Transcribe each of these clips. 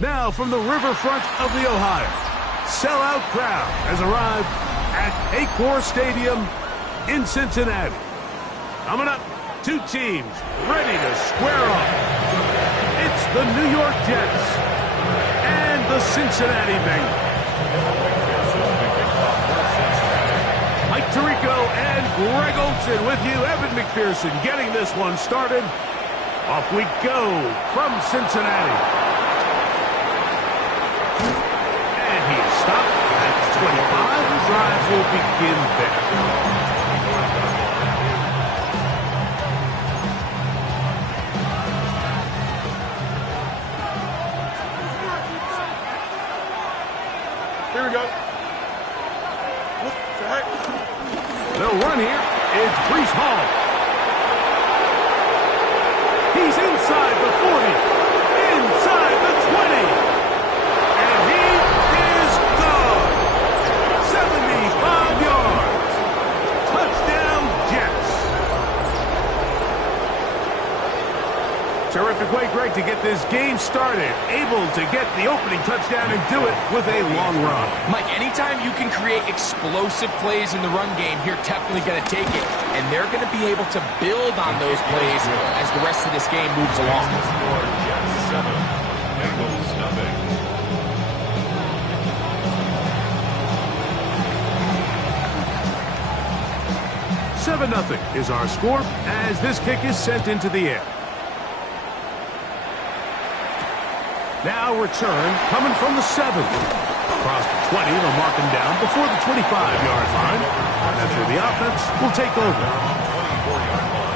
Now from the riverfront of the Ohio, sellout crowd has arrived at Paycor Stadium in Cincinnati. Coming up, two teams ready to square off. It's the New York Jets and the Cincinnati Bengals. Mike Tirico and Greg Olson with you. Evan McPherson getting this one started. Off we go from Cincinnati. And he is stopped at 25. The drive will begin there. Here we go. What the heck? They'll run here. It's Breece Hall. He's inside the 40. Inside the 20. And he is gone. 75 yards. Touchdown, Jets. Terrific way, Greg, to get this game started. Able to get the opening touchdown and do it with a long run. Mike, anytime you can create explosive plays in the run game, you're definitely going to take it. And they're going to be able to build on those plays as the rest of this game moves along. Jets 7, Bengals nothing. $7-0 is our score as this kick is sent into the air. Now return coming from the 7. Across the 20, they'll mark him down before the 25-yard line. That's where the offense will take over. 24-yard line.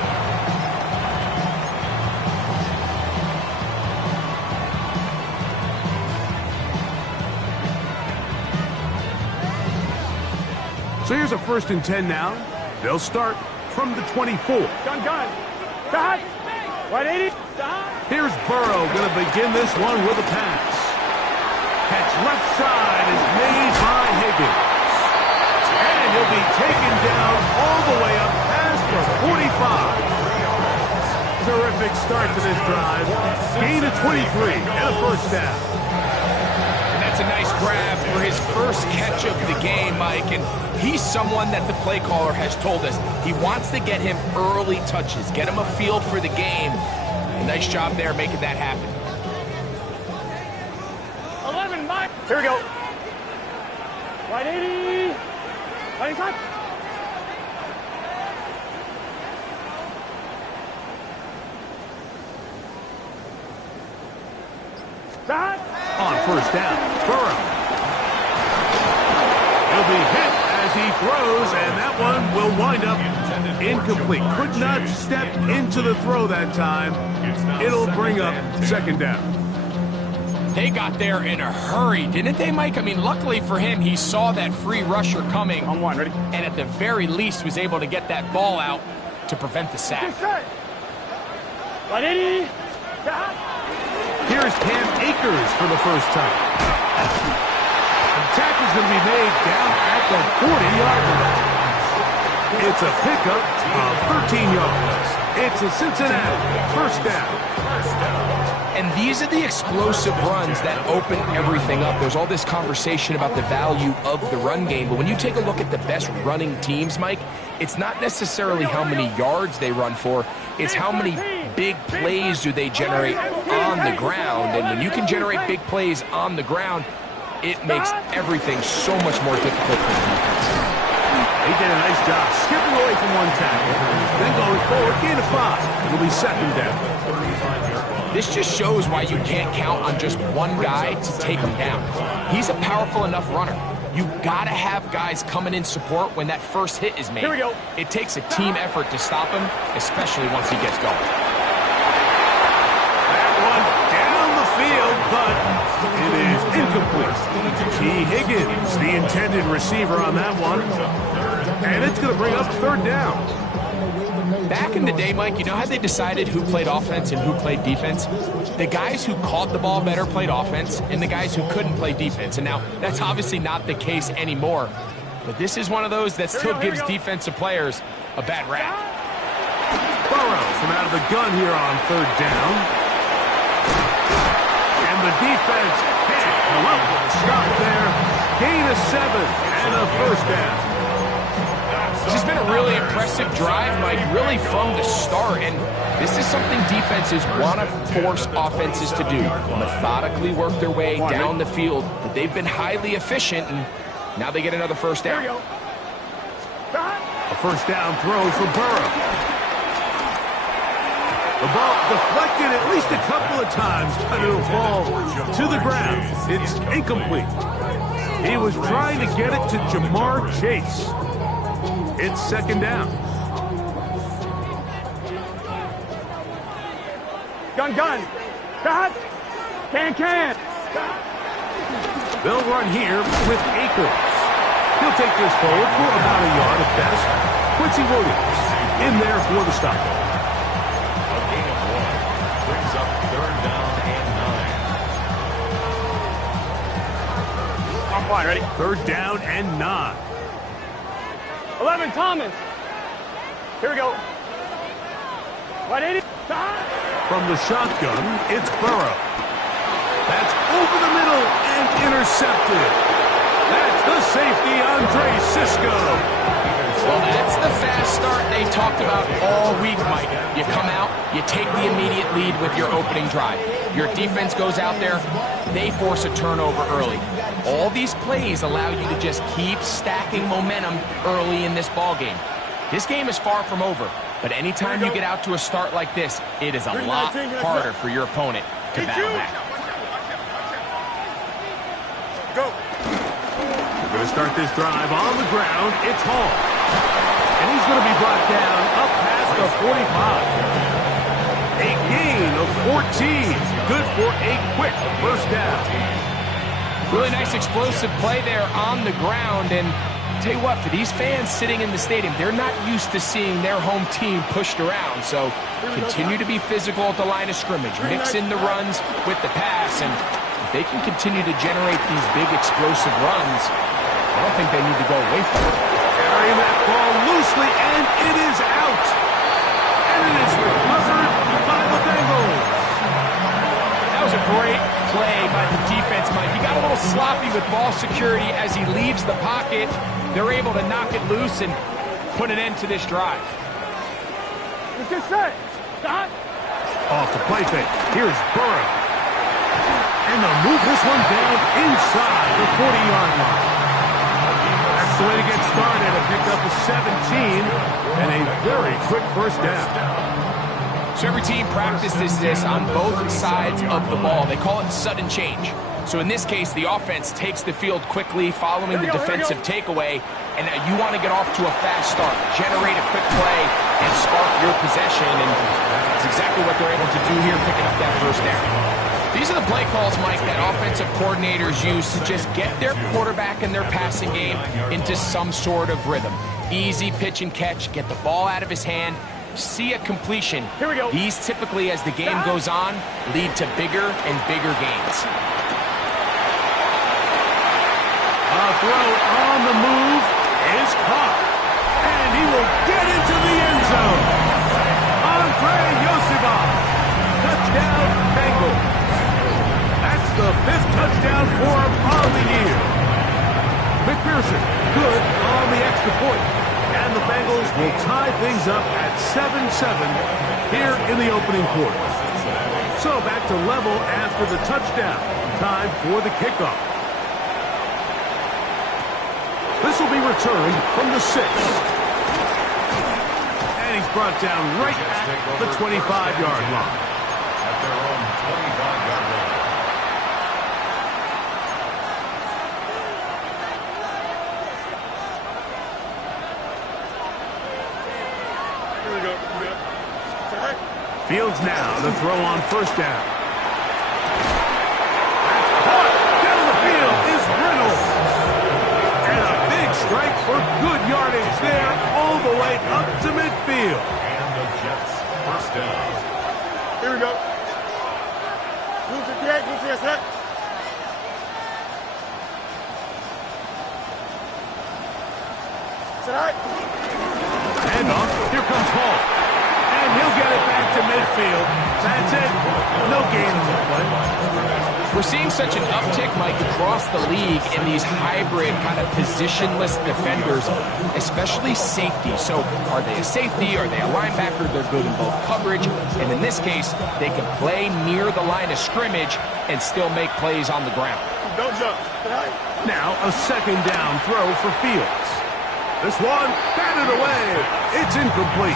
So here's a 1st and 10 now. They'll start from the 24. Gun. Dot. 180. Here's Burrow going to begin this one with a pass. Catch left side is made by Higgins. And he'll be taken down all the way up past the 45. Terrific start to this drive. Gain of 23 and a 1st down. And that's a nice grab for his first catch of the game, Mike. And he's someone that the play caller has told us he wants to get him early touches, get him a feel for the game. Nice job there making that happen. 11, Mike. Here we go. 180. 25. Dot. On 1st down, Burrow. He'll be hit as he throws, and that one will wind up incomplete. Could not step into the throw that time. It'll bring up 2nd down. They got there in a hurry, didn't they, Mike? I mean, luckily for him, he saw that free rusher coming. On 1, ready? And at the very least was able to get that ball out to prevent the sack. 180. Dot. Here's Cam Akers for the first time. The tackle's going to be made down at the 40-yard line. It's a pickup of 13 yards. It's a Cincinnati 1st down. And these are the explosive runs that open everything up. There's all this conversation about the value of the run game, but when you take a look at the best running teams, Mike, it's not necessarily how many yards they run for, it's how many big plays do they generate on the ground. And when you can generate big plays on the ground, it makes everything so much more difficult for the defense. He did a nice job skipping away from one tackle, then going forward, gain of 5. It'll be 2nd down. This just shows why you can't count on just one guy to take him down. He's a powerful enough runner. You gotta have guys coming in support when that first hit is made. Here we go. It takes a team effort to stop him, especially once he gets going. That one down the field, but it is incomplete. T. Higgins, the intended receiver on that one. And it's going to bring up 3rd down. Back in the day, Mike, you know how they decided who played offense and who played defense? The guys who caught the ball better played offense, and the guys who couldn't play defense. And now, that's obviously not the case anymore. But this is one of those that still gives defensive players a bad rap. Burrow from out of the gun here on 3rd down. And the defense can't come up with a stop there. Gain of 7 and a first down. This has been a really impressive drive, Mike, really from the start, and this is something defenses want to force offenses to do. Methodically work their way down the field, but they've been highly efficient, and now they get another first down. A first down throw for Burrow. The ball deflected at least a couple of times, but it'll fall to the ground. It's incomplete. He was trying to get it to Jamar Chase. It's second down. Gun. Cut. Can. They'll run here with Akers. He'll take this forward for about a yard at best. Quincy Williams in there for the stop. A gain of 1 brings up third down and 9. I'm fine, ready? Third down and 9. 11, Thomas. Here we go. 180. From the shotgun, it's Burrow. That's over the middle and intercepted. That's the safety, Andre Sisco. Well, that's the fast start they talked about all week, Mike. You come out, you take the immediate lead with your opening drive. Your defense goes out there, they force a turnover early. All these plays allow you to just keep stacking momentum early in this ball game. This game is far from over, but anytime you get out to a start like this, it is a lot harder for your opponent to battle back. Go. We're going to start this drive on the ground. It's Hall. And he's going to be brought down up past the 45. A gain of 14. Good for a quick first down. Really nice explosive play there on the ground, and tell you what, for these fans sitting in the stadium, they're not used to seeing their home team pushed around, so continue to be physical at the line of scrimmage, mix in the runs with the pass, and if they can continue to generate these big explosive runs, I don't think they need to go away from it. Carrying that ball loosely, and it is out. And it is recovered by the Bengals. That was a great play by the defense, Mike. He got a little sloppy with ball security as he leaves the pocket. They're able to knock it loose and put an end to this drive. Let's get set. Stop. Off the play fake. Here's Burrow. And they'll move this one down inside the 40-yard line. That's the way to get started. A pickup of 17 and a very quick first down. So every team practices this on both sides of the ball. They call it sudden change. So in this case, the offense takes the field quickly following the defensive takeaway, and you want to get off to a fast start, generate a quick play, and spark your possession, and that's exactly what they're able to do here, picking up that first down. These are the play calls, Mike, that offensive coordinators use to just get their quarterback and their passing game into some sort of rhythm. Easy pitch and catch, get the ball out of his hand, see a completion. Here we go. These typically, as the game goes on, lead to bigger and bigger gains. A throw on the move is caught. And he will get into the end zone. Andre Yosibov. Touchdown, Bengals. That's the 5th touchdown for him on the year. McPherson, good on the extra point. And the Bengals will tie things up at 7-7 here in the opening quarter. So back to level after the touchdown. Time for the kickoff. This will be returned from the 6. And he's brought down right at the 25-yard line. At their own 25-yard line. Here we go. Fields now to throw on first down. Caught down the field is Reynolds. And a big strike for good yardage there all the way up to midfield. And the Jets first down. Here we go. Move to the set. Set. And off. Here comes Hall. And he'll get it back to midfield. That's it. No gain on the play. We're seeing such an uptick, Mike, across the league in these hybrid kind of positionless defenders, especially safety. So are they a safety? Are they a linebacker? They're good in both coverage. And in this case, they can play near the line of scrimmage and still make plays on the ground. Don't jump. Now a second down throw for Fields. This one batted away. It's incomplete.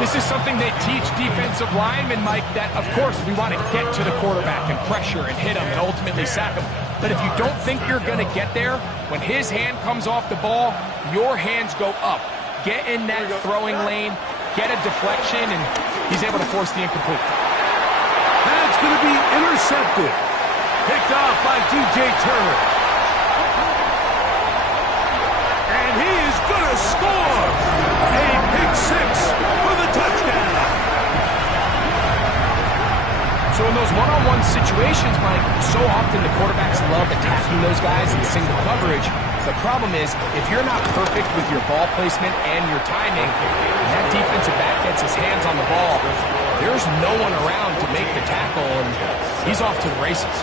This is something they teach defensive linemen, Mike, that, of course, we want to get to the quarterback and pressure and hit him and ultimately sack him. But if you don't think you're going to get there, when his hand comes off the ball, your hands go up. Get in that throwing lane, get a deflection, and he's able to force the incomplete. That's going to be intercepted. Picked off by DJ Turner. And he is going to score. A pick six for the touchdown. So in those one-on-one situations, Mike, so often the quarterbacks love attacking those guys in single coverage. The problem is, if you're not perfect with your ball placement and your timing, and that defensive back gets his hands on the ball, there's no one around to make the tackle, and he's off to the races.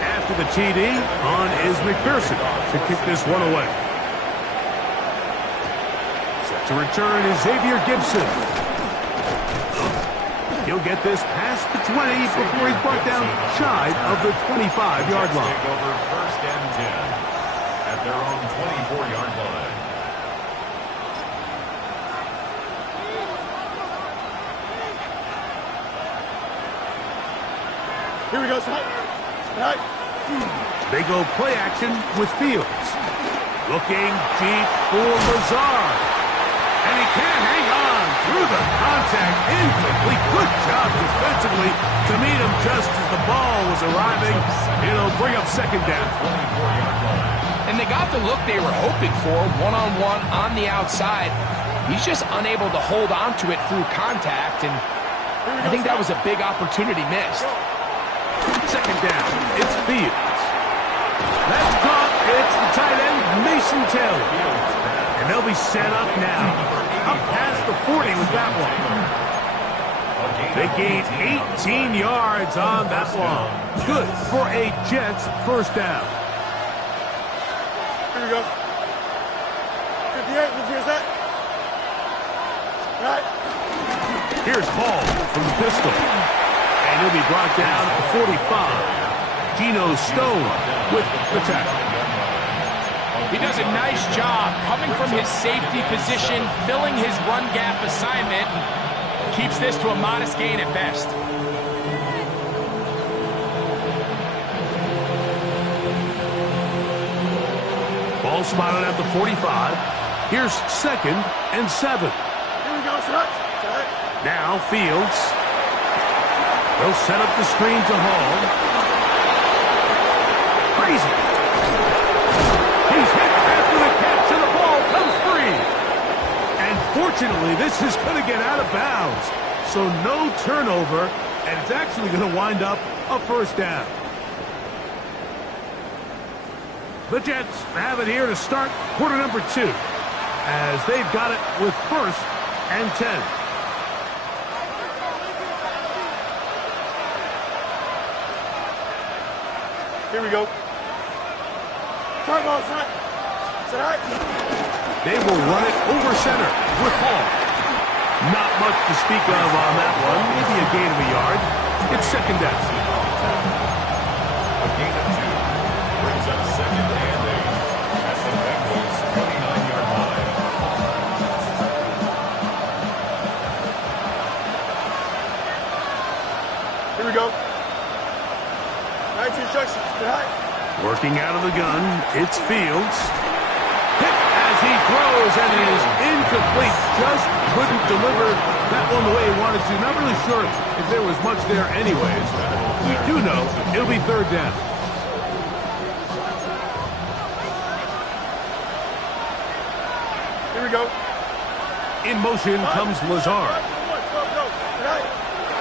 After the TD, on is McPherson to kick this one away. Set to return is Xavier Gibson. He'll get this past the 20 before he's brought down shy of the 25-yard line. Take over first and 10 at their own 24-yard line. Here we go, son. Right. They go play action with Fields. Looking deep for Lazard. And he can't hang on through the contact. Incomplete. Good job defensively to meet him just as the ball was arriving. It'll bring up second down. 24-yard line. And they got the look they were hoping for, one-on-one on the outside. He's just unable to hold on to it through contact, and I think that was a big opportunity missed. Second down. It's Fields. That's caught. It's the tight end, Mason Taylor. And they'll be set up now. Up past the 40 with that one. They gained 18 yards on that one. Good for a Jets first down. Here we go. 58, here's that. Right. Here's Hall from the pistol. And he'll be brought down at the 45. Geno Stone with the tackle. He does a nice job coming from his safety position, filling his run gap assignment, and keeps this to a modest gain at best. Ball spotted at the 45. Here's second and 7. Here we go, son. Now Fields. They'll set up the screen to Hall. Crazy. He's hit after the catch and the ball comes free. And fortunately, this is going to get out of bounds. So no turnover, and it's actually going to wind up a first down. The Jets have it here to start quarter number 2, as they've got it with first and 10. Here we go. Turn ball, son. Right. They will run it over center with Hall. Not much to speak of on that one. Maybe a gain of a yard. It's second down. A gain of 2 brings up second and 8 at the Bengals 29-yard line. Here we go. Nice instructions. Right. Working out of the gun, it's Fields. Hit as he throws, and it is incomplete. Just couldn't deliver that one the way he wanted to. Not really sure if there was much there anyways. We do know it'll be third down. Here we go. In motion comes Lazard.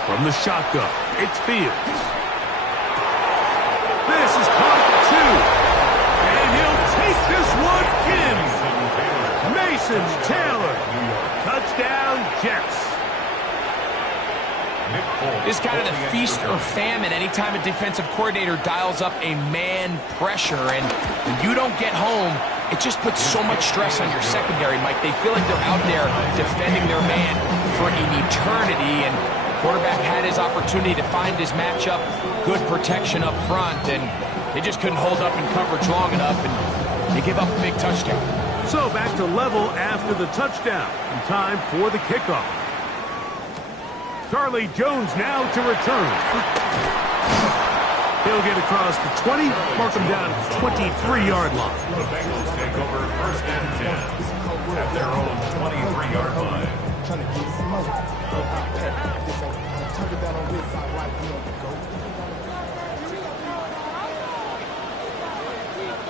From the shotgun, it's Fields. This is caught at 2. And he'll take this one in. Mason Taylor. Touchdown, Jets. This is kind of the feast or famine anytime a defensive coordinator dials up a man pressure. And when you don't get home, it just puts so much stress on your secondary, Mike. They feel like they're out there defending their man for an eternity. And the quarterback had his opportunity to find his matchup, good protection up front, and they just couldn't hold up in coverage long enough, and they give up a big touchdown. So back to level after the touchdown, and time for the kickoff. Charlie Jones now to return. He'll get across the 20, mark him down at the 23-yard line. The Bengals take over 1st and 10 at their own 23-yard line.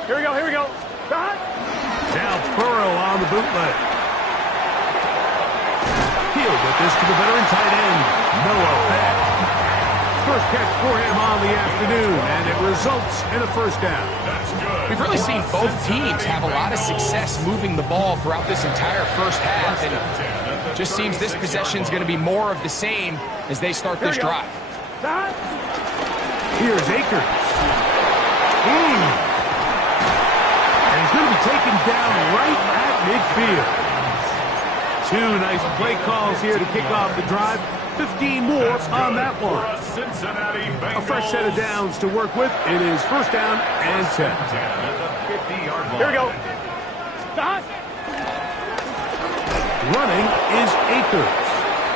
Here we go, here we go. Now Burrow on the bootleg. He'll get this to the veteran tight end, Noah Fant. First catch for him on the afternoon, and it results in a first down. That's good. We've really seen both teams have a lot of success moving the ball throughout this entire first half, and it just seems this possession is going to be more of the same as they start this drive. Here's Akers. And he's going to be taken down right at midfield. Two nice play calls here to kick off the drive. 15 more on that one. A fresh set of downs to work with. It is first down and 10. Here we go. Running is Akers.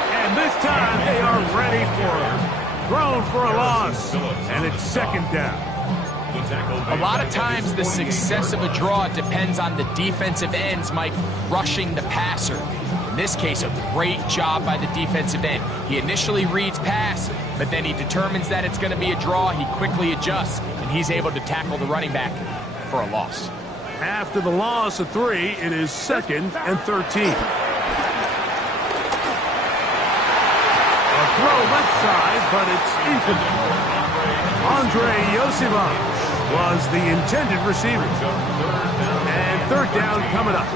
And this time they are ready for him. Thrown for a loss. And it's second down. A lot of times the success of a draw depends on the defensive ends, Mike, rushing the passer. In this case, a great job by the defensive end. He initially reads pass, but then he determines that it's going to be a draw. He quickly adjusts, and he's able to tackle the running back for a loss. After the loss of 3, it is 2nd and 13. A throw left side, but it's incomplete. Andre Yosivach was the intended receiver. And third down coming up.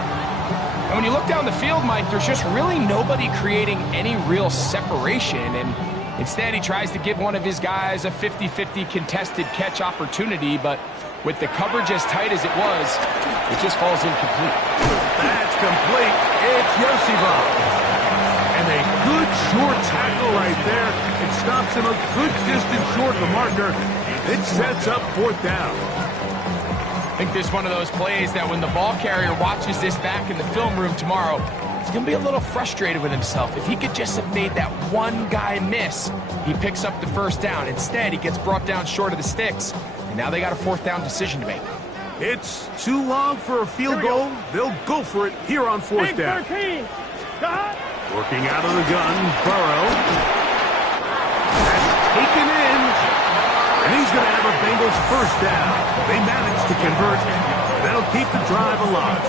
And when you look down the field, Mike, there's just really nobody creating any real separation. And instead, he tries to give one of his guys a 50-50 contested catch opportunity. But with the coverage as tight as it was, it just falls incomplete. That's complete. It's Yosivach. And a good short tackle right there. It stops him a good distance short of the marker. It sets up fourth down. I think this is one of those plays that when the ball carrier watches this back in the film room tomorrow, he's going to be a little frustrated with himself. If he could just have made that one guy miss, he picks up the first down. Instead, he gets brought down short of the sticks, and now they got a fourth down decision to make. It's too long for a field goal. They'll go for it here on fourth down. 13. Working out of the gun, Burrow. That's taken in. And he's going to have a Bengals first down. They managed to convert. That'll keep the drive alive.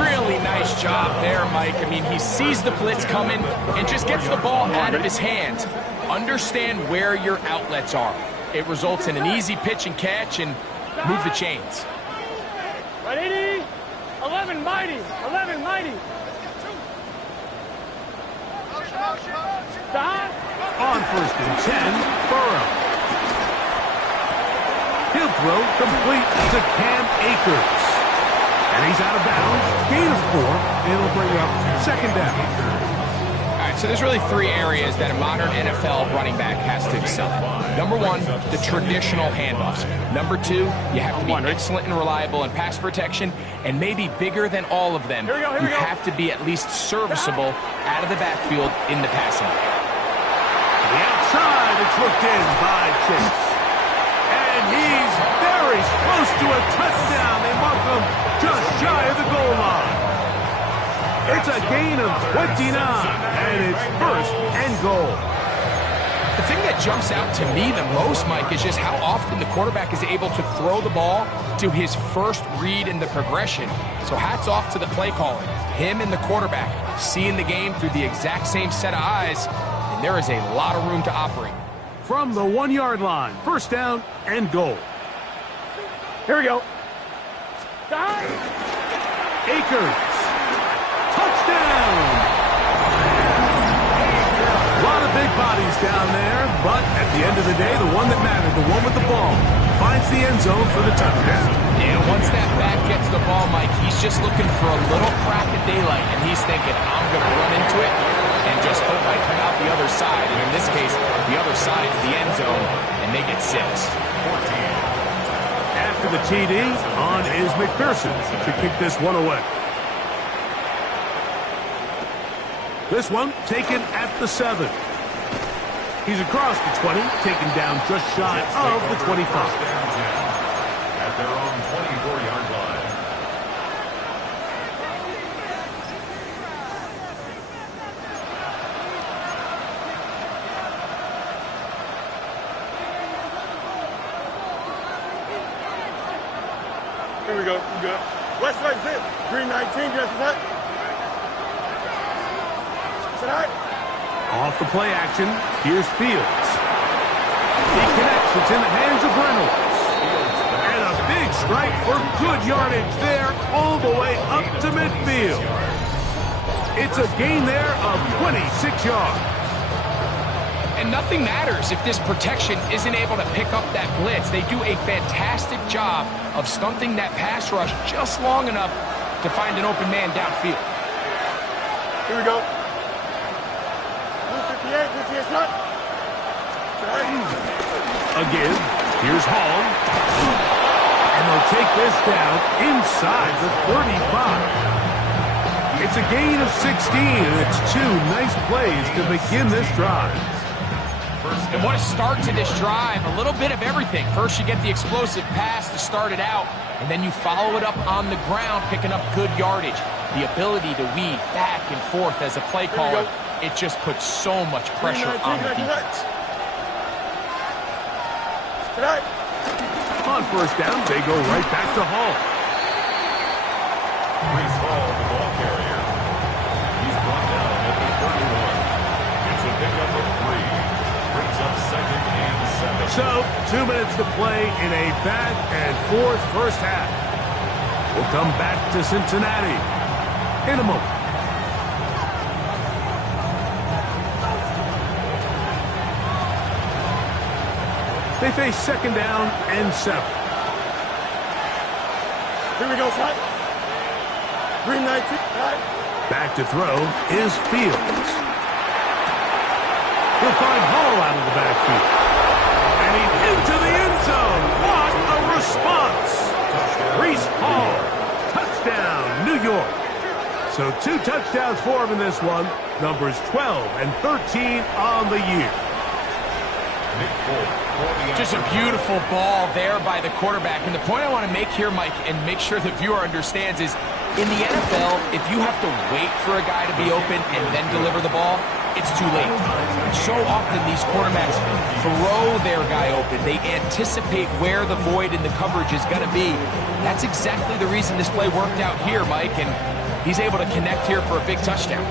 Really nice job there, Mike. I mean, he sees the blitz coming and just gets the ball out of his hands. Understand where your outlets are. It results in an easy pitch and catch and move the chains. Ready? 11 mighty. 11 mighty. Stop. On first and 10, Burrow. He'll throw complete to Cam Akers. And he's out of bounds. Gain of 4. It'll bring up second down. All right, so there's really 3 areas that a modern NFL running back has to excel at. Number 1, the traditional handoffs. Number 2, you have to be excellent and reliable in pass protection. And maybe bigger than all of them, you have to be at least serviceable out of the backfield in the passing game. To the outside, it's looked in by Chase. And he's very close to a touchdown. They mark him just shy of the goal line. It's a gain of 29, and it's first and goal. The thing that jumps out to me the most, Mike, is just how often the quarterback is able to throw the ball to his first read in the progression. So hats off to the play calling. Him and the quarterback seeing the game through the exact same set of eyes, and there is a lot of room to operate. From the 1-yard line, first down and goal. Here we go. Akers. Touchdown! A lot of great bodies down there, but at the end of the day, the one that mattered, the one with the ball, finds the end zone for the touchdown. Yeah, once that back gets the ball, Mike, he's just looking for a little crack of daylight, and he's thinking, I'm going to run into it and just hope I come out the other side. And in this case, the other side is the end zone, and they get 6. After the TD, on is McPherson to kick this one away. This one taken at the 7. He's across the 20, taken down just shy of the 25. At their own 24-yard line. Here we go. You good? West side zip. Green 19, just what? Tonight? Off the play action, here's Fields. He connects, it's in the hands of Reynolds. And a big strike for good yardage there all the way up to midfield. It's a gain there of 26 yards. And nothing matters if this protection isn't able to pick up that blitz. They do a fantastic job of stunting that pass rush just long enough to find an open man downfield. Here we go. 258, this is not. Again, here's Hall. And they'll take this down inside the 35. It's a gain of 16, and it's 2 nice plays to begin this drive. And what a start to this drive. A little bit of everything. First, you get the explosive pass to start it out, and then you follow it up on the ground, picking up good yardage. The ability to weave back and forth as a play caller, it just puts so much pressure on the defense. On first down, they go right back to Hall. Brees Hall, the ball carrier. He's brought down at the 31. It's a pickup of 3. Brings up 2nd and 7. So, 2 minutes to play in a back and forth first half. We'll come back to Cincinnati in a moment. They face 2nd down and 7. Here we go, son. Green 19. Back to throw is Fields. He'll find Hall out of the backfield. And he's into the end zone. What a response. Brees Hall. Touchdown, New York. So 2 touchdowns for him in this one. Numbers 12 and 13 on the year. Just a beautiful ball there by the quarterback. And the point I want to make here, Mike, and make sure the viewer understands is, in the NFL, if you have to wait for a guy to be open and then deliver the ball, it's too late. So often these quarterbacks throw their guy open. They anticipate where the void in the coverage is going to be. That's exactly the reason this play worked out here, Mike, and he's able to connect here for a big touchdown.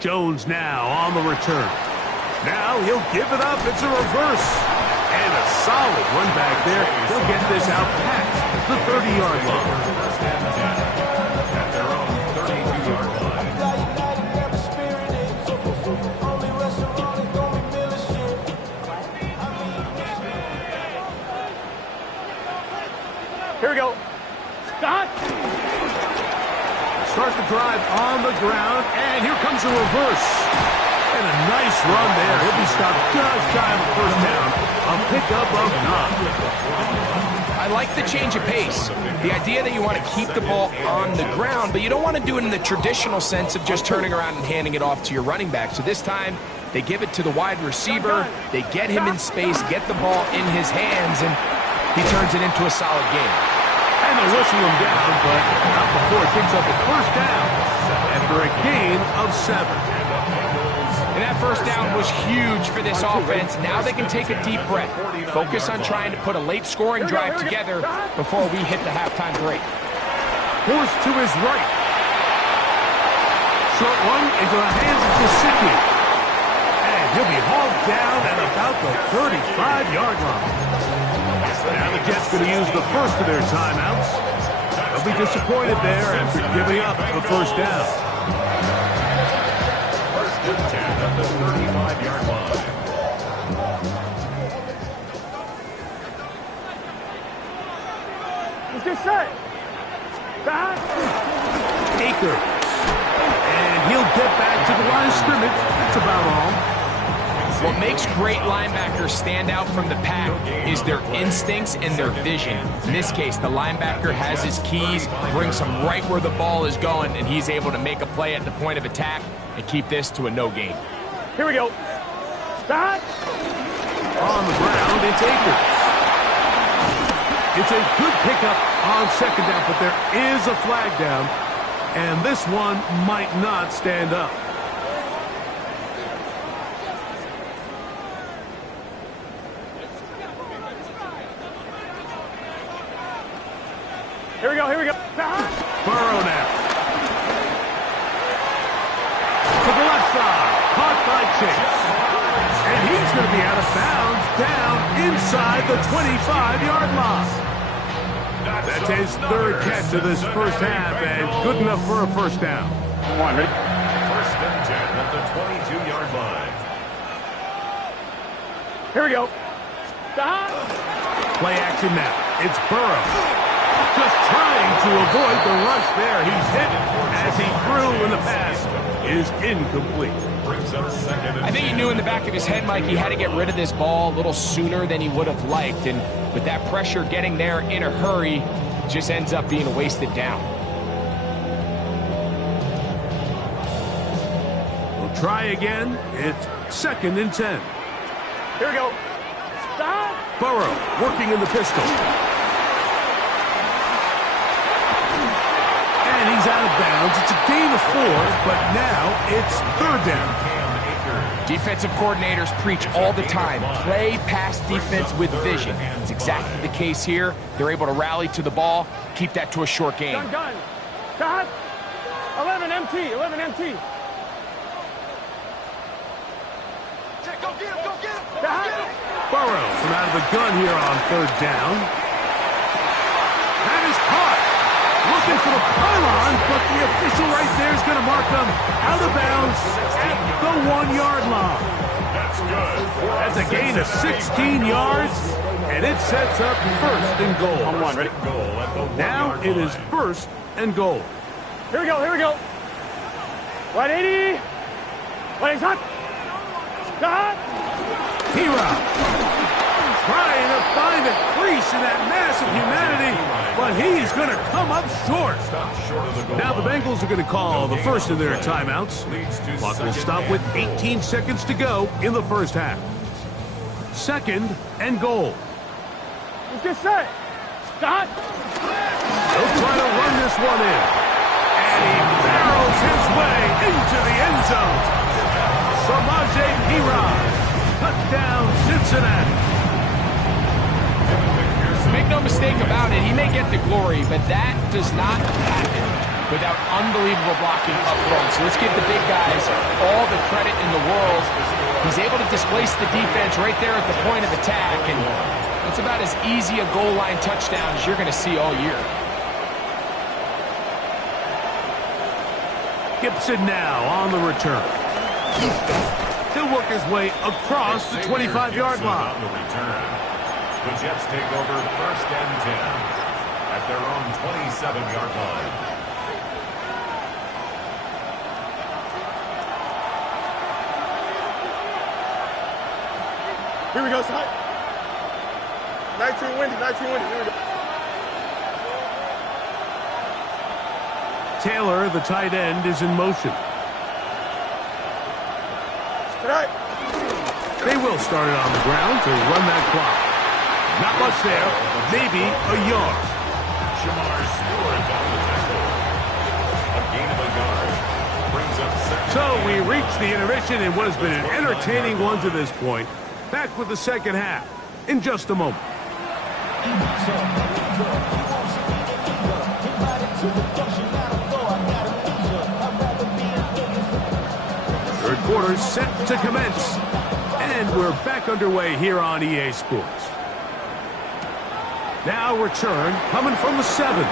Jones now on the return. Now he'll give it up. It's a reverse. And a solid run back there. He'll get this out past the 30-yard line. At their own 32-yard line. Here we go. Start. Start the drive on the ground, and here comes a reverse. And a nice run there. He'll be stopped just shy of the first down. A pickup of 9. I like the change of pace. The idea that you want to keep the ball on the ground, but you don't want to do it in the traditional sense of just turning around and handing it off to your running back. So this time, they give it to the wide receiver. They get him in space, get the ball in his hands, and he turns it into a solid game. And they'll whistle him down, but not before it picks up a first down after a gain of 7. And that first down was huge for this offense. Now they can take a deep breath. Focus on trying to put a late scoring drive together before we hit the halftime break. Forced to his right. Short one into the hands of Gesicki. And he'll be hauled down at about the 35-yard line. Now the Jets going to use the first of their timeouts. They'll They'll be disappointed there after giving up the first down. First and 10 at the 35-yard line. Let's get set. Back. Akers. And he'll get back to the line of scrimmage. That's about all. What makes great linebackers stand out from the pack is their instincts and their vision. In this case, the linebacker has his keys, brings him right where the ball is going, and he's able to make a play at the point of attack and keep this to a no gain. Here we go. Start. On the ground, it's Akers. It's a good pickup on second down, but there is a flag down, and this one might not stand up. Here we go, here we go. Burrow now. To the left side. Caught by Chase. And he's going to be out of bounds down inside the 25-yard line. That's his third catch of this first half and good enough for a first down. Come on, ready? First and 10 at the 22-yard line. Here we go. Stop. Play action now. It's Burrow. Just trying to avoid the rush there. He's hit as he threw, and the pass is incomplete. Brings up second and I think he knew in the back of his head, Mike, he had to get rid of this ball a little sooner than he would have liked. And with that pressure getting there in a hurry, it just ends up being a wasted down. We'll try again. It's second and 10. Here we go. Stop. Burrow working in the pistol. And he's out of bounds. It's a gain of 4, but now it's third down. Defensive coordinators preach all the time, play pass defense with vision. It's exactly the case here. They're able to rally to the ball, keep that to a short game. Done. Stop. 11 MT, 11 MT. Go get him, go get him. Burrow from out of the gun here on third down. That is caught. Looking for the pylon, but the official right there is going to mark them out of bounds at the 1-yard line. That's good. That's a gain of 16 yards, and it sets up first and goal. On one, ready? Now it is first and goal. Here we go, here we go. 180. 180 hot. Stop. Hero trying to find a crease in that mass of humanity, but he's going to come up short. Now the Bengals are going to call the first of their timeouts. Clock will stop with 18 seconds to go in the first half. Second and goal. Let's get set. Stop. They'll try to run this one in. And he barrels his way into the end zone. Samaje Perine. Touchdown, Cincinnati. Make no mistake about it, he may get the glory, but that does not happen without unbelievable blocking up front. So let's give the big guys all the credit in the world. He's able to displace the defense right there at the point of attack, and it's about as easy a goal line touchdown as you're going to see all year. Gibson now on the return. He'll work his way across the 25-yard line. The Jets take over first and 10 at their own 27-yard line. Here we go, son. 19 windy, 19 windy. Here we go. Taylor, the tight end, is in motion. They will start it on the ground to run that clock. Not much there, maybe a yard. Shamar Stewart on the tackle. A gain of a yard. Brings up second. So we reach the intermission in what has been an entertaining one to this point. Back with the second half in just a moment. Third quarter set to commence. And we're back underway here on EA Sports. Now return coming from the 7.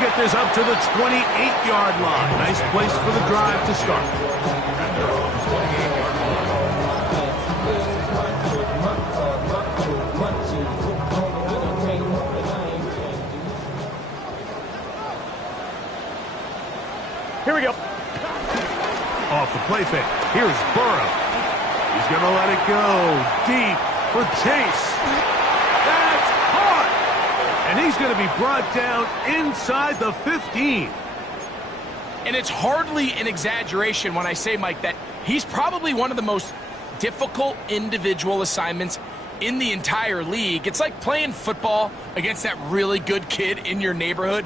They'll get this up to the 28-yard line. Nice place for the drive to start. At their own 28-yard line. Here we go. Off the play fake. Here's Burrow. He's going to let it go deep for Chase. That's caught. And he's going to be brought down inside the 15. And it's hardly an exaggeration when I say, Mike, that he's probably one of the most difficult individual assignments in the entire league. It's like playing football against that really good kid in your neighborhood.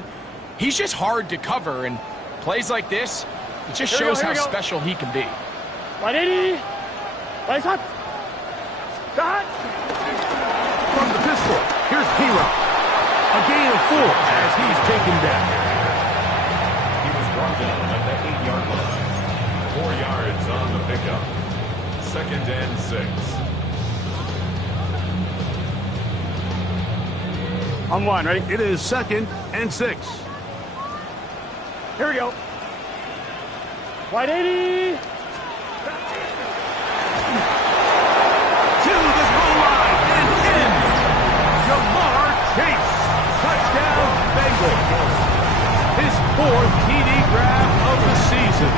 He's just hard to cover, and plays like this, it just shows how special he can be. 180. Right shot. Shot. From the pistol, here's Hero. A gain of 4 as he's taken down. He was brought down at the 8-yard line. 4 yards on the pickup. 2nd and 6. On 1, ready? It is 2nd and 6. Here we go. 180. To the goal line and in. Jamar Chase. Touchdown, Bengals. His 4th TD grab of the season.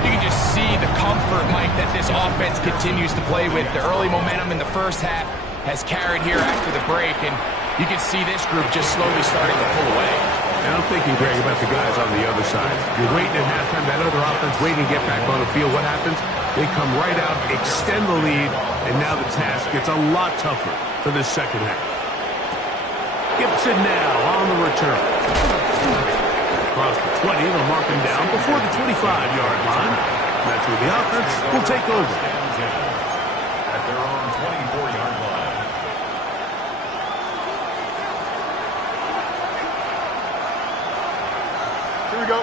You can just see the comfort, Mike, that this offense continues to play with. The early momentum in the first half has carried here after the break, and you can see this group just slowly starting to pull away. And I'm thinking, Greg, about the guys on the other side. You're waiting at halftime, that other offense waiting to get back on the field. What happens? They come right out, extend the lead, and now the task gets a lot tougher for this second half. Gibson now on the return. Across the 20, they'll mark him down before the 25-yard line. That's where the offense will take over. At their own 24-yard line. Here we go.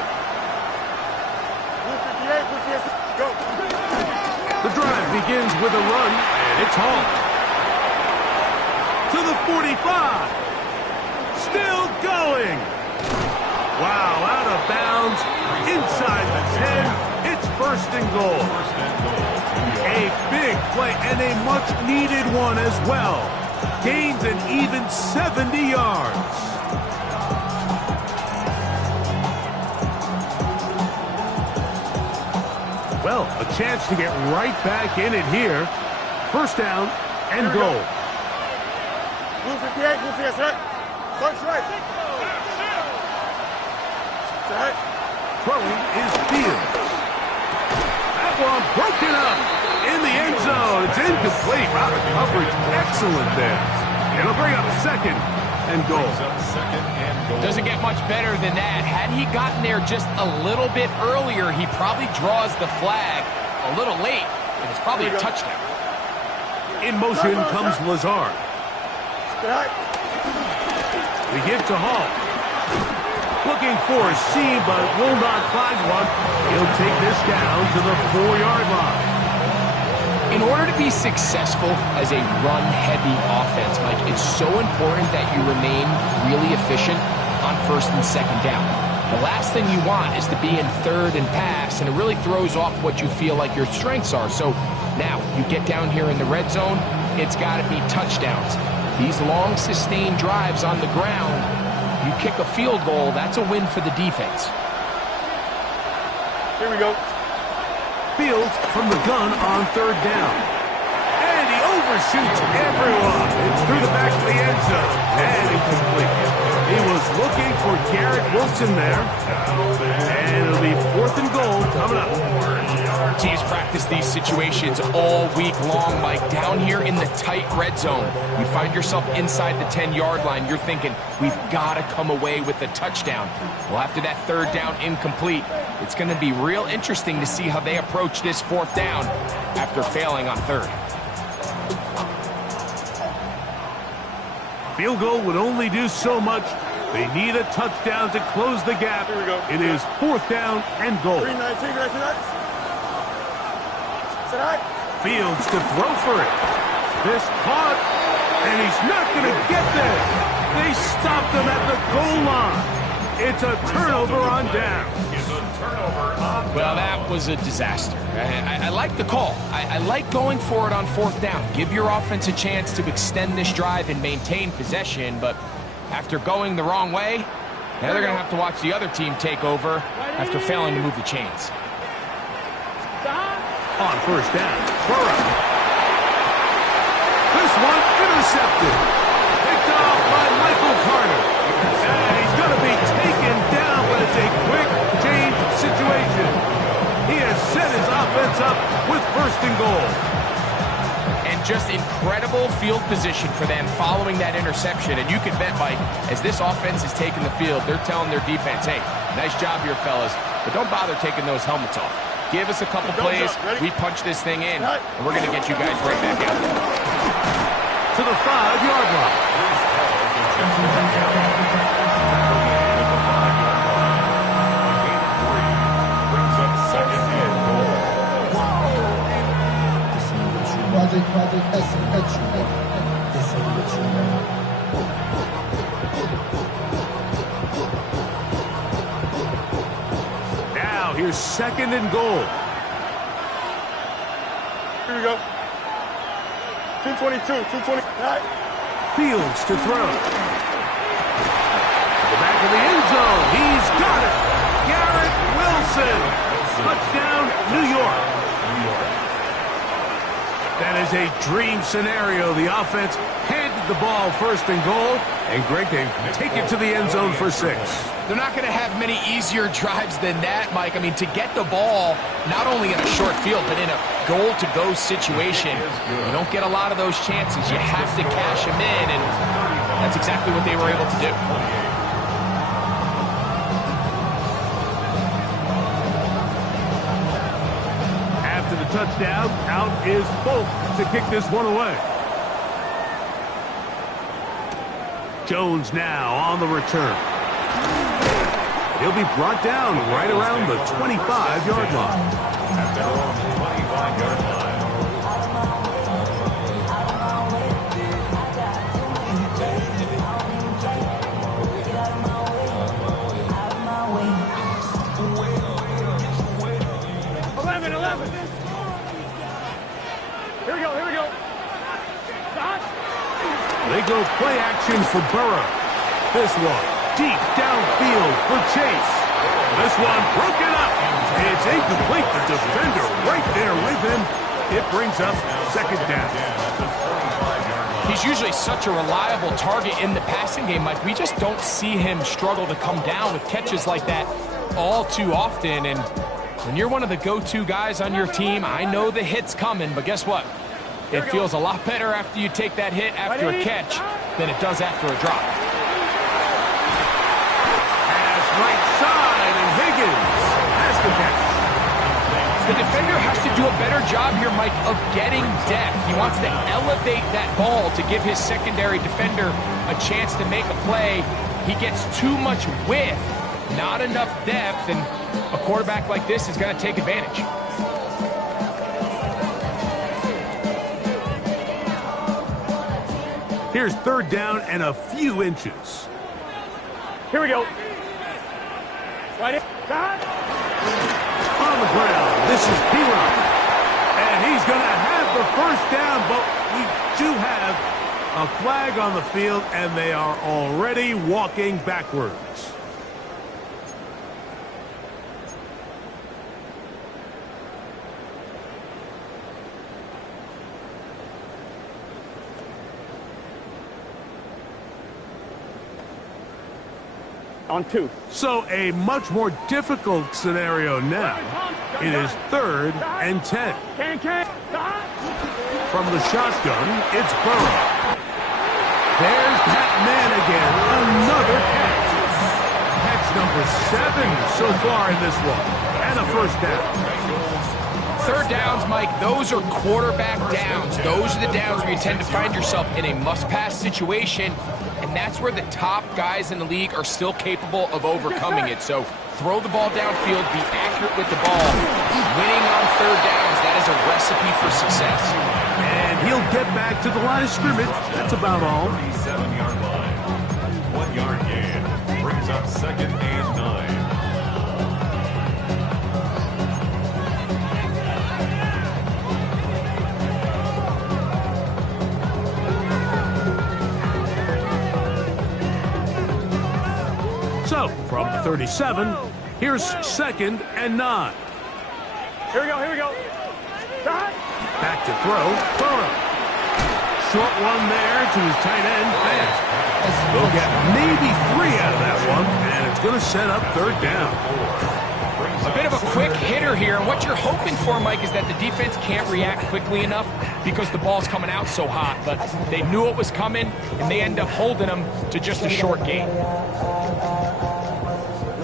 Go. The drive begins with a run, and it's Hall. To the 45. Still going. Wow, out of bounds. Inside the 10. It's 1st and goal. A big play and a much-needed one as well. Gains an even 70 yards. Well, a chance to get right back in it here. 1st down and goal. Move 58, move 58, right? Touch right. Right. Throwing is Fields. That one broken up in the end zone. It's incomplete. Wow, the coverage excellent there. It'll bring up 2nd and goal. Doesn't get much better than that. Had he gotten there just a little bit earlier, he probably draws the flag a little late, and it's probably a touchdown. In motion comes Lazard. We give to Hall. Looking for a seam, but will not find one. He'll take this down to the 4-yard line. In order to be successful as a run-heavy offense, Mike, it's so important that you remain really efficient on 1st and 2nd down. The last thing you want is to be in 3rd and pass, and it really throws off what you feel like your strengths are. So now you get down here in the red zone, it's got to be touchdowns. These long, sustained drives on the ground, you kick a field goal, that's a win for the defense. Here we go. Fields from the gun on 3rd down. And he overshoots everyone. It's through the back of the end zone. And incomplete. He was looking for Garrett Wilson there. And it'll be 4th and goal coming up. Teams practice these situations all week long, Mike. Down here in the tight red zone, you find yourself inside the 10-yard line. You're thinking, we've got to come away with a touchdown. Well, after that 3rd down incomplete, it's going to be real interesting to see how they approach this 4th down after failing on 3rd. Field goal would only do so much. They need a touchdown to close the gap. Here we go. It is 4th down and goal. 3-9, Fields to throw for it. This caught, and he's not going to get there. They stopped them at the goal line. It's a turnover on down. Well, that was a disaster. I like the call. I like going for it on fourth down. Give your offense a chance to extend this drive and maintain possession, but after going the wrong way, now they're going to have to watch the other team take over after failing to move the chains. On first down, Burrow. This one intercepted. Picked off by Michael Carter. And he's going to be taken down, but it's a quick change situation. He has set his offense up with first and goal. And just incredible field position for them following that interception. And you can bet, Mike, as this offense is taking the field, they're telling their defense, hey, nice job here, fellas, but don't bother taking those helmets off. Give us a couple plays, we punch this thing in, and we're going to get you guys right back out there. To the 5-yard line. Now here's second and goal. Here we go. 222, 220. Fields to throw. The back of the end zone. He's got it. Garrett Wilson. Touchdown, New York. That is a dream scenario. The offense handed the ball first and goal, and Greg, they take it to the end zone for 6. They're not going to have many easier drives than that, Mike. I mean, to get the ball, not only in a short field, but in a goal-to-go situation, you don't get a lot of those chances. You have to cash them in, and that's exactly what they were able to do. After the touchdown, out is Folk to kick this one away. Jones now on the return. He'll be brought down right around the 25-yard line. At their own 25-yard line. Here we go, here we go. They go play action for Burrow. This one deep downfield for Chase. This one broken up. It's incomplete. The defender right there with him. It brings up second down. He's usually such a reliable target in the passing game, Mike. We just don't see him struggle to come down with catches like that all too often. And when you're one of the go-to guys on your team, I know the hit's coming, but guess what? It feels a lot better after you take that hit after a catch than it does after a drop. Pass right side, and Higgins has the catch. The defender has to do a better job here, Mike, of getting depth. He wants to elevate that ball to give his secondary defender a chance to make a play. He gets too much width, not enough depth, and a quarterback like this is going to take advantage. Here's third down and a few inches. Here we go. Right in. On the ground, this is Pirog. And he's going to have the first down, but we do have a flag on the field, and they are already walking backwards. On 2. So a much more difficult scenario now. It is 3rd and 10. From the shotgun, it's Burrow. There's that man again. Another catch. Catch number 7 so far in this one. And a first down. Third downs, Mike, those are quarterback downs. Those are the downs where you tend to find yourself in a must-pass situation, and that's where the top guys in the league are still capable of overcoming it. So throw the ball downfield, be accurate with the ball. Winning on third downs, that is a recipe for success. And he'll get back to the line of scrimmage. That's about all. 37-yard line. 1-yard gain. Brings up 2nd and 9. So, from the 37, here's 2nd and 9. Here we go, here we go. Back to throw, Burrow. Short one there to his tight end, fast. They'll get maybe 3 out of that one, and it's going to set up 3rd down. A bit of a quick hitter here, and what you're hoping for, Mike, is that the defense can't react quickly enough because the ball's coming out so hot, but they knew it was coming, and they end up holding them to just a short gain.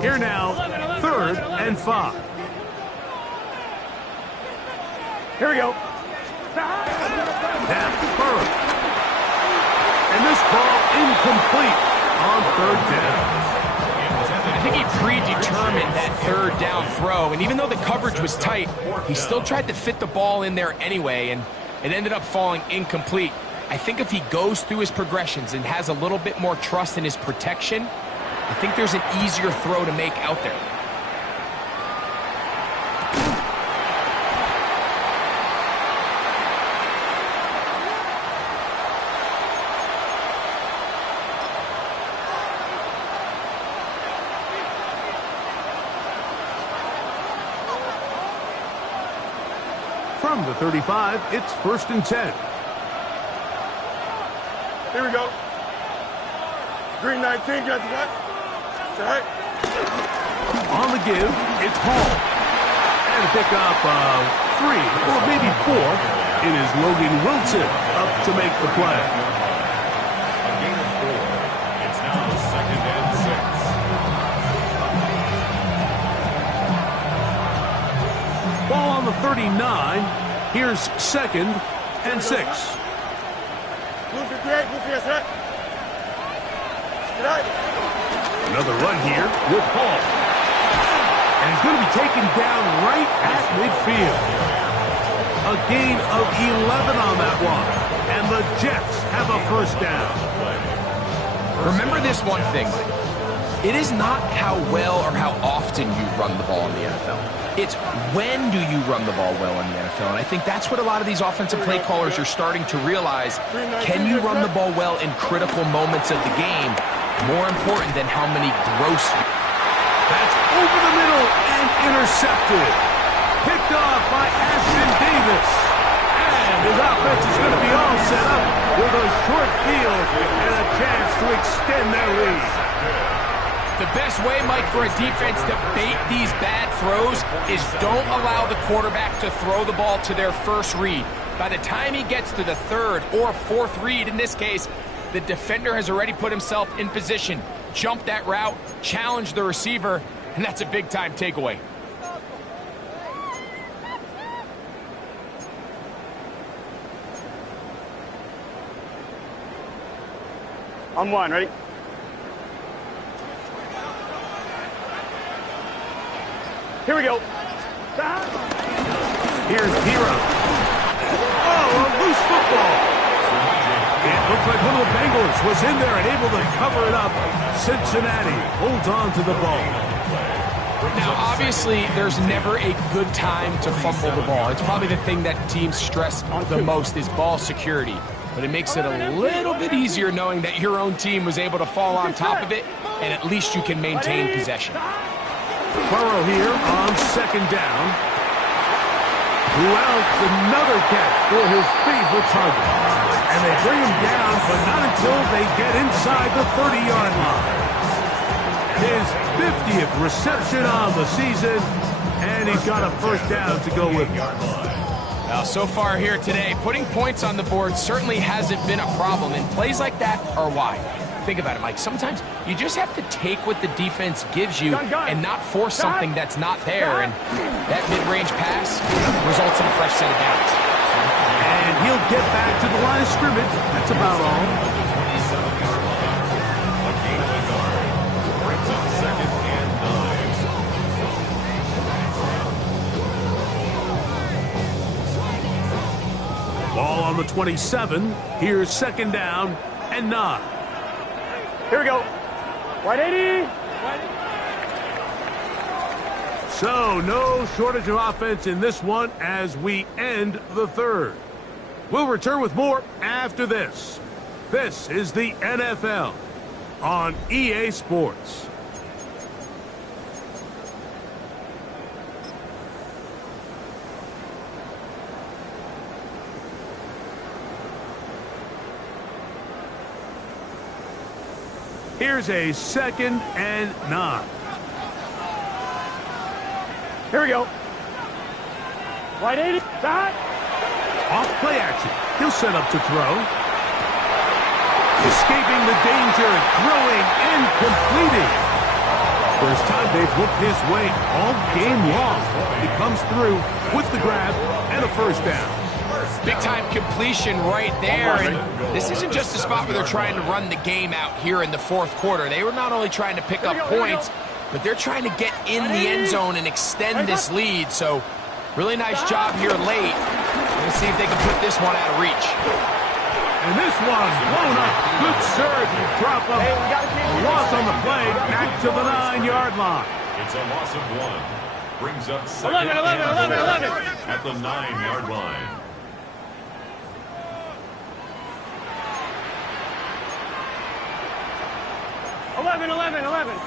Here now, 3rd and 5. Here we go. Now, Burrow. And this ball incomplete on 3rd down. I think he predetermined that 3rd down throw, and even though the coverage was tight, he still tried to fit the ball in there anyway, and it ended up falling incomplete. I think if he goes through his progressions and has a little bit more trust in his protection, I think there's an easier throw to make out there. From the 35, it's 1st and 10. Here we go. Green 19, got that. Right. On the give, it's Hall. And a pickup of 3, or maybe 4. It is Logan Wilson up to make the play. A gain of 4. It's now 2nd and 6. Ball on the 39. Here's 2nd and 6. Another run here with Hall. And he's going to be taken down right at midfield. A gain of 11 on that one. And the Jets have a 1st down. Remember this one thing. It is not how well or how often you run the ball in the NFL. It's when do you run the ball well in the NFL. And I think that's what a lot of these offensive play callers are starting to realize. Can you run the ball well in critical moments of the game? More important than how many gross... That's over the middle and intercepted. Picked off by Ashton Davis. And his offense is going to be all set up with a short field and a chance to extend their lead. The best way, Mike, for a defense to bait these bad throws is don't allow the quarterback to throw the ball to their first read. By the time he gets to the 3rd or 4th read, in this case, the defender has already put himself in position, jump that route, challenge the receiver, and that's a big-time takeaway. On 1, ready? Here we go. Here's Hero. Oh, a loose football. It looked like one of the Bengals was in there and able to cover it up. Cincinnati holds on to the ball. Now, obviously, there's never a good time to fumble the ball. It's probably the thing that teams stress the most is ball security. But it makes it a little bit easier knowing that your own team was able to fall on top of it, and at least you can maintain possession. Burrow here on 2nd down. Who else? Another catch for his favorite target. And they bring him down, but not until they get inside the 30-yard line. His 50th reception on the season, and he's got a 1st down to go with him. Now, so far here today, putting points on the board certainly hasn't been a problem, and plays like that are why. Think about it, Mike. Sometimes you just have to take what the defense gives you and not force something that's not there, and that mid-range pass results in a fresh set of downs. And he'll get back to the line of scrimmage. That's about all. A gain of a yard. Brings up 2nd and 9. Ball on the 27. Here's 2nd down and 9. Here we go. 180. So, no shortage of offense in this one as we end the third. We'll return with more after this. This is the NFL on EA Sports. Here's a 2nd and 9. Here we go. 180. Stop. Off play action. He'll set up to throw. Escaping the danger, throwing and completing. First time they've looked his way all game long. He comes through with the grab and a first down. Big-time completion right there, and this isn't just a spot where they're trying to run the game out here in the fourth quarter. They were not only trying to pick up points, but they're trying to get in the end zone and extend this lead. So, really nice job here late. Let's see if they can put this one out of reach. And this one blown up. Good surge and drop up. A loss on the play, back to the 9-yard line. It's a loss of 1. Brings up 2nd 11. at the 9-yard line. Eleven.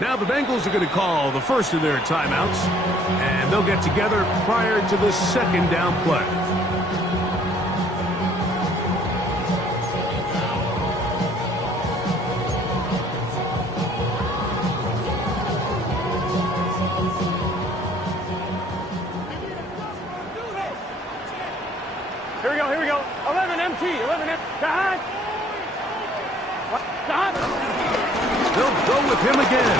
Now the Bengals are going to call the first of their timeouts, and they'll get together prior to the 2nd down play. Here we go. 11 MT. 11 MT. Stop. They'll go with him again.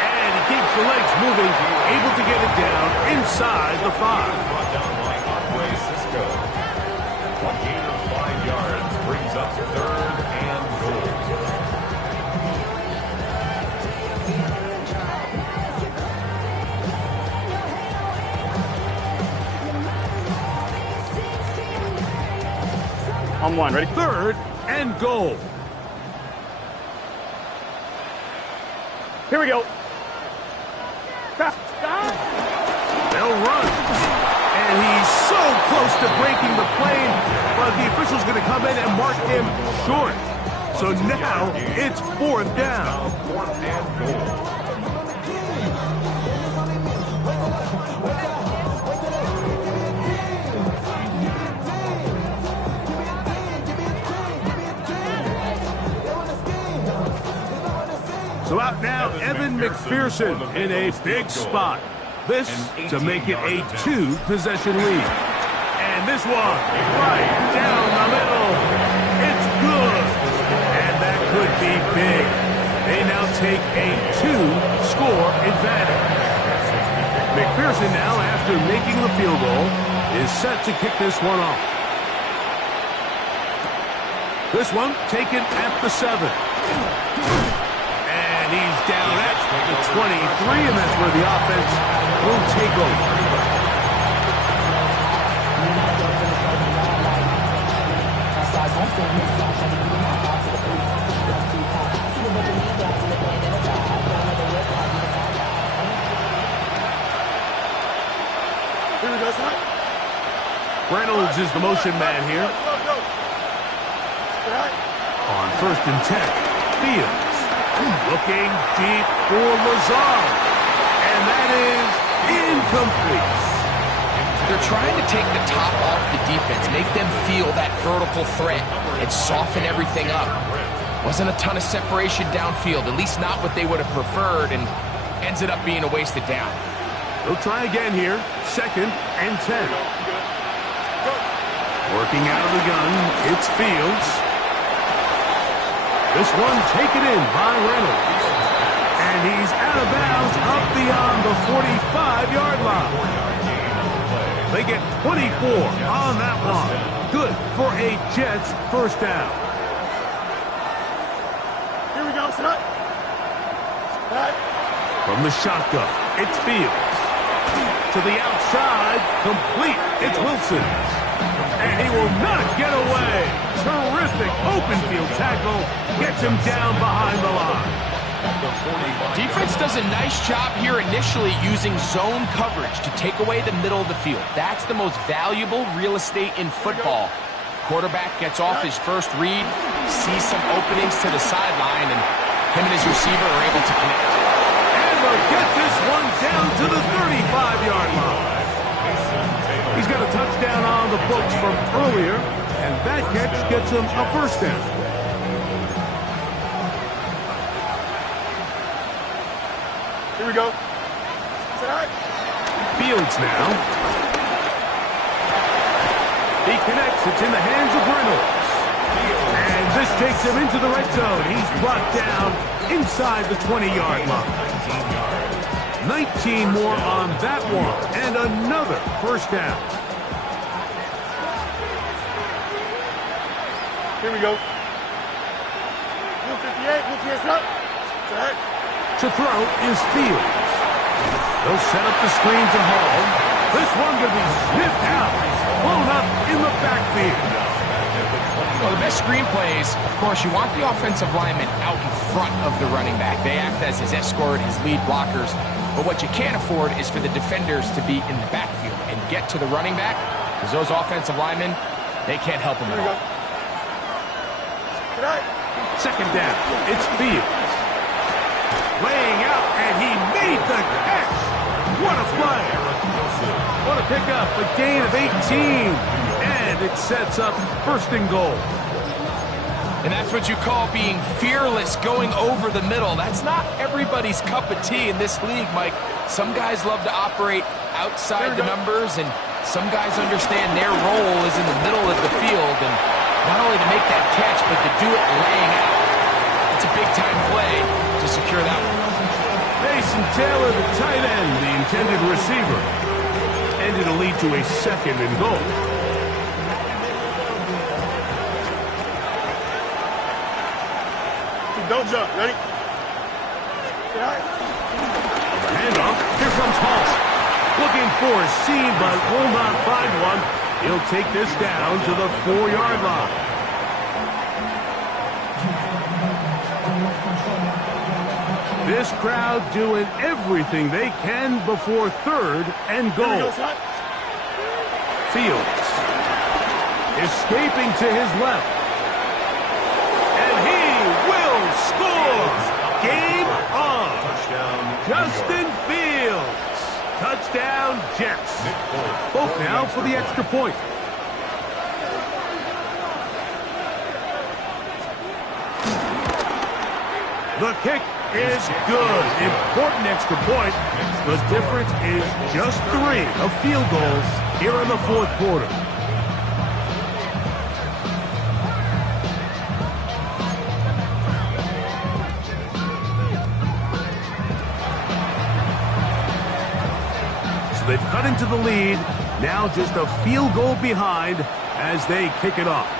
And he keeps the legs moving, able to get it down inside the 5. Brought down by Andre Cisco. A gain of 5 yards brings up 3rd and goal. On 1. Ready? 3rd and goal. Here we go. Stop. They'll run. And he's so close to breaking the plane, but the official's going to come in and mark him short. So now it's 4th down. 4th and goal. So out now, Evan McPherson in a big spot. This to make it a 2-possession lead. And this one right down the middle. It's good. And that could be big. They now take a 2-score advantage. McPherson now, after making the field goal, is set to kick this one off. This one taken at the 7. And he's down at the 23, and that's where the offense will take over. Reynolds is the motion man here. On 1st and 10, Fields. Looking deep for Lazard. And that is incomplete. They're trying to take the top off the defense, make them feel that vertical threat, and soften everything up. Wasn't a ton of separation downfield, at least not what they would have preferred, and ends it up being a wasted down. They'll try again here. 2nd and 10. Working out of the gun, it's Fields. This one taken in by Reynolds. And he's out of bounds up beyond the 45-yard line. They get 24 on that one. Good for a Jets first down. Here we go, set. From the shotgun, it's Fields. To the outside, complete. It's Wilson. And he will not get away. Terrific open field tackle. Gets him down behind the line. Defense does a nice job here initially using zone coverage to take away the middle of the field. That's the most valuable real estate in football. Quarterback gets off his first read, sees some openings to the sideline, and him and his receiver are able to connect. And they'll get this one down to the 35-yard line. He's got a touchdown on the books from earlier, and that catch gets him a first down. Here we go. Fields now. He connects. It's in the hands of Reynolds. And this takes him into the red zone. He's brought down inside the 20-yard line. 19 more on that one. And another first down. Here we go. 58, 58, up. To throw is Fields. They'll set up the screen to Hall. This one going to be sniffed out. Blown up in the backfield. Well, the best screen plays, of course, you want the offensive lineman out in front of the running back. They act as his escort, his lead blockers. But what you can't afford is for the defenders to be in the backfield and get to the running back, because those offensive linemen, they can't help him at all. Second down. It's Fields. Laying out, and he made the catch. What a play. What a pickup. A gain of 18. And it sets up first and goal. And that's what you call being fearless, going over the middle. That's not everybody's cup of tea in this league, Mike. Some guys love to operate outside the numbers, and some guys understand their role is in the middle of the field, and not only to make that catch, but to do it laying out. It's a big-time play to secure that one. Mason Taylor, the tight end, the intended receiver. And it'll lead to a second and goal. Don't jump. Ready? The handoff. Here comes Hall. Looking for a seam, but will not find one. He'll take this down to the 4-yard line. This crowd doing everything they can before third and goal. Fields escaping to his left. And he will score. Game on. Justin Fields. Touchdown, Jets. Folk now for the extra point. The kick is good. Important extra point. The difference is just 3 of field goals here in the fourth quarter. So they've cut into the lead. Now just a field goal behind as they kick it off.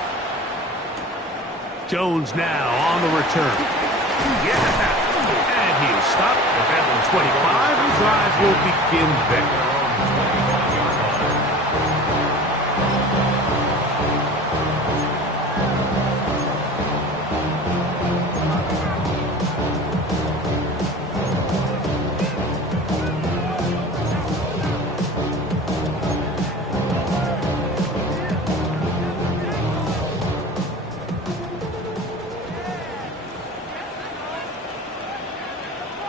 Jones now on the return. Yeah. And he is stopped at 25. The drive will begin there.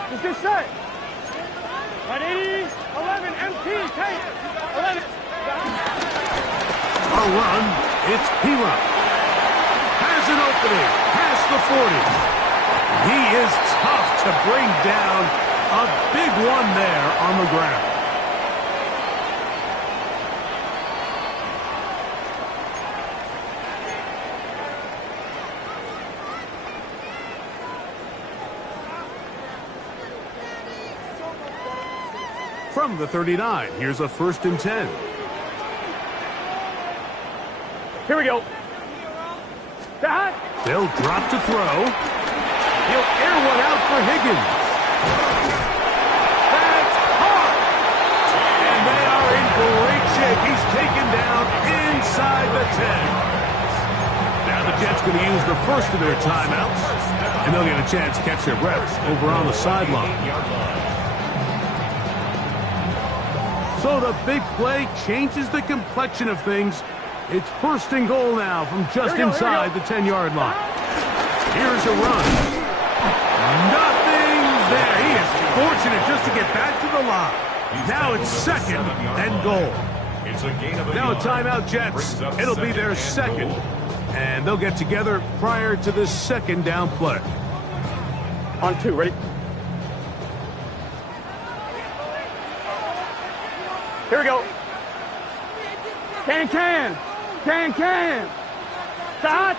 Let's get set. 180, 11, MT, take 11. A run, it's P-Run. Has an opening, past the 40. He is tough to bring down. A big one there on the ground. From the 39, here's a 1st and 10. Here we go. They'll drop to throw. He'll air one out for Higgins. That's hot! And they are in great shape. He's taken down inside the 10. Now the Jets going to use the first of their timeouts, and they'll get a chance to catch their breaths over on the sideline. So the big play changes the complexion of things. It's first and goal now from just inside the 10-yard line. Here's a run. Nothing there. He is fortunate just to get back to the line. Now it's second and goal. Now a timeout, Jets. It'll be their second, and they'll get together prior to this second down play. On 2, ready? Here we go. Can. Start.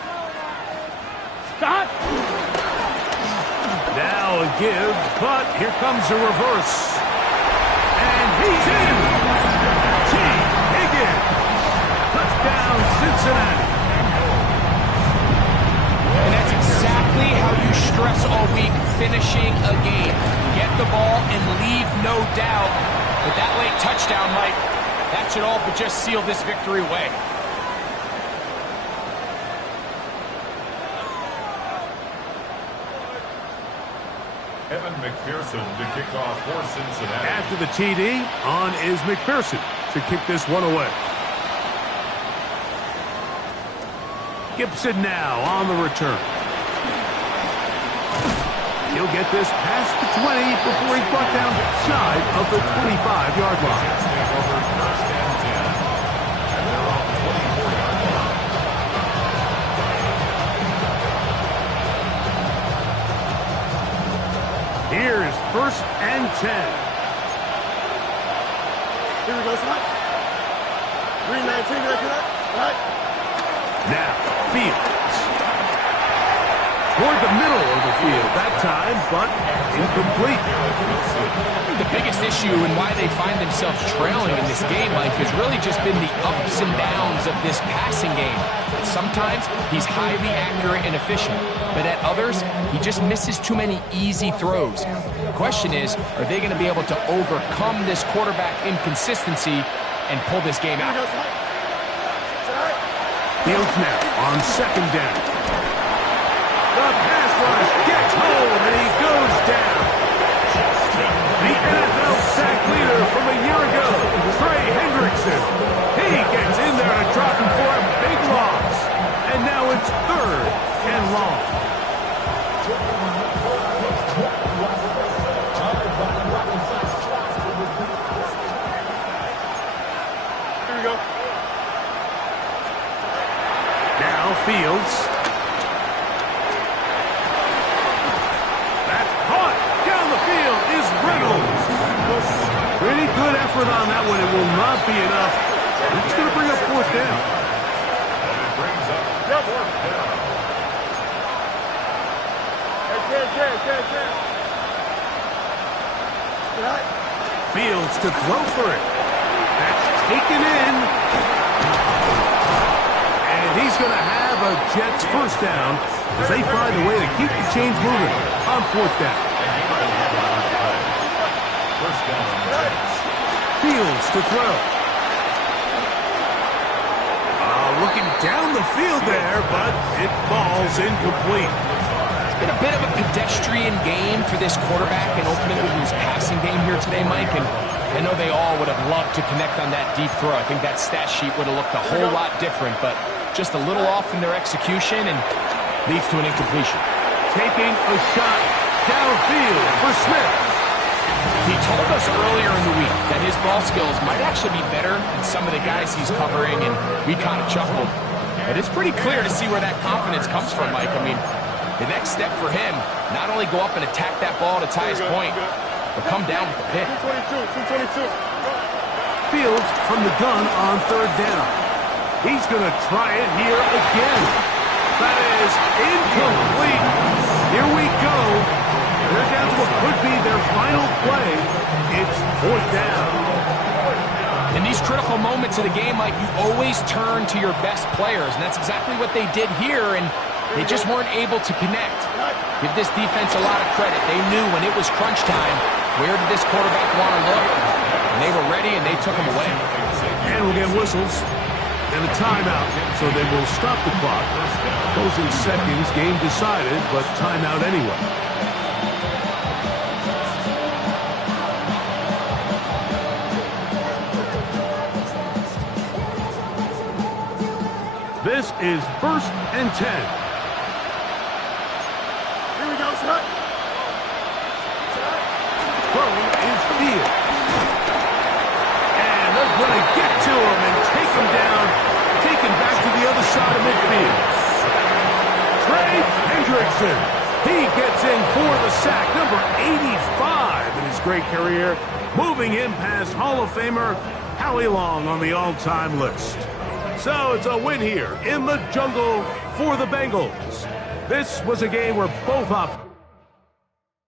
Now a give, but here comes a reverse. And he's in. T. Higgins. Touchdown, Cincinnati. And that's exactly how you stress all week, finishing a game. Get the ball and leave no doubt. But that late touchdown, Mike, that should all but just seal this victory away. Evan McPherson to kick off for Cincinnati. After the TD, on is McPherson to kick this one away. Gibson now on the return. He'll get this past the 20 before he's brought down shy of the 25-yard line. First and 10. And they're on the 24-yard line. Here's first and 10. Here we go, son. 319, you ready for that? All right. Now, Fields. Toward the middle of the field that time, but incomplete. The biggest issue and why they find themselves trailing in this game, Mike, has really just been the ups and downs of this passing game. Sometimes he's highly accurate and efficient, but at others, he just misses too many easy throws. The question is, are they going to be able to overcome this quarterback inconsistency and pull this game out? Fields now on second down. The pass rush gets home, and he goes down. The NFL sack leader from a year ago, Trey Hendrickson. He gets in there to drop him for a big loss. And now it's third and long. Here we go. Now Fields. Pretty good effort on that one. It will not be enough. It's going to bring up fourth down. And it brings up fourth down. Fields to throw for it. That's taken in. And he's going to have a Jets first down as they find a way to keep the chains moving on fourth down. First down on the Jets. Fields to throw. Looking down the field there, but it falls incomplete. It's been a bit of a pedestrian game for this quarterback and ultimately his passing game here today, Mike. And I know they all would have loved to connect on that deep throw. I think that stat sheet would have looked a whole lot different, but just a little off in their execution and leads to an incompletion. Taking a shot downfield for Smith. He told us earlier in the week that his ball skills might actually be better than some of the guys he's covering, and we kind of chuckled. But it's pretty clear to see where that confidence comes from, Mike. I mean, the next step for him, not only go up and attack that ball at its highest point, but come down with the pick. 222. Fields from the gun on third down. He's going to try it here again. That is incomplete. Here we go. They're down to what could be their final play. It's fourth down. In these critical moments of the game, Mike, you always turn to your best players, and that's exactly what they did here, and they just weren't able to connect. Give this defense a lot of credit. They knew when it was crunch time, where did this quarterback want to look? And they were ready, and they took him away. And we'll get whistles and a timeout, so they will stop the clock. Closing seconds, game decided, but timeout anyway. This is 1st and 10. Here we go, son. Throwing is Fields. And they're going to get to him and take him down, taken back to the other side of midfield. Trey Hendrickson. He gets in for the sack, number 85 in his great career, moving him past Hall of Famer Howie Long on the all-time list. So it's a win here in the jungle for the Bengals. This was a game where both offenses